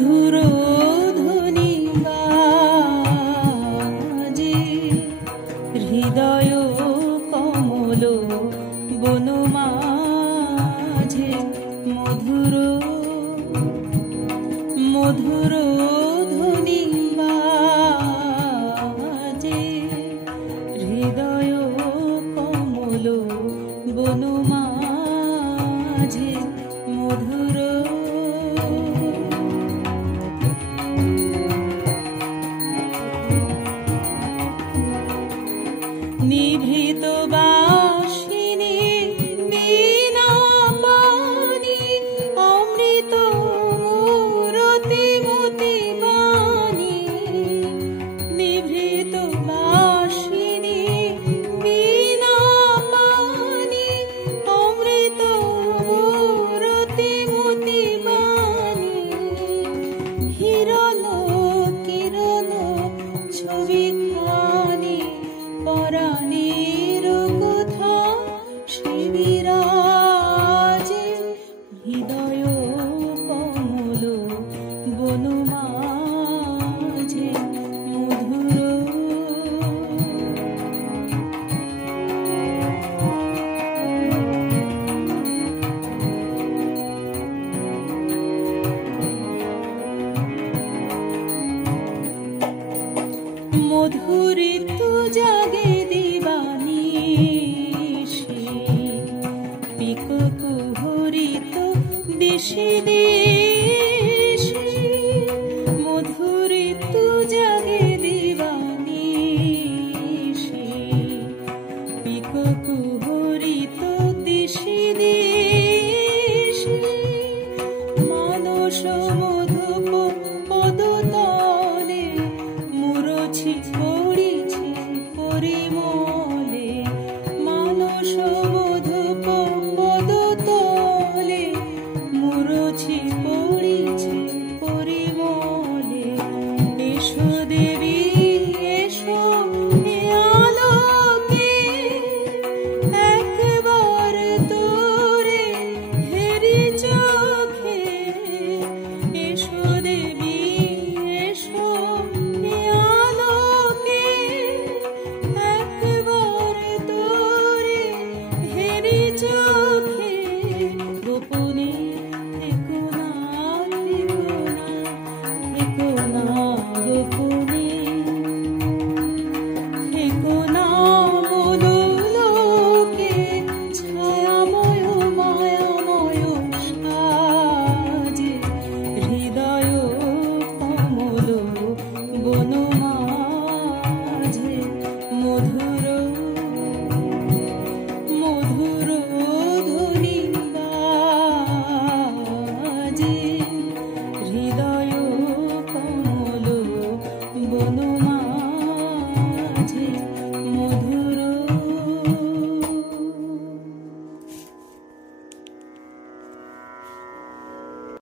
মধুর ধ্বনি বাজে হৃদয় কমল বনমাঝে মধুর মধুর ধ্বনি বাজে হৃদয় কমল বনমাঝে মধুর নিভৃত বাসিনী বীণা বাণী অমৃত মূরতি মতি বাণী নিভৃত বাসিনী বীণা বাণী অমৃত মূরতি মতি বাণী হিরণ কিরণ ছবি খানি পরাণের কথা শিবিরাজে হৃদয় কমল বনমাঝে মধুর মধুরিত জাগে দিবানিশি পিক কুহরিত দিশি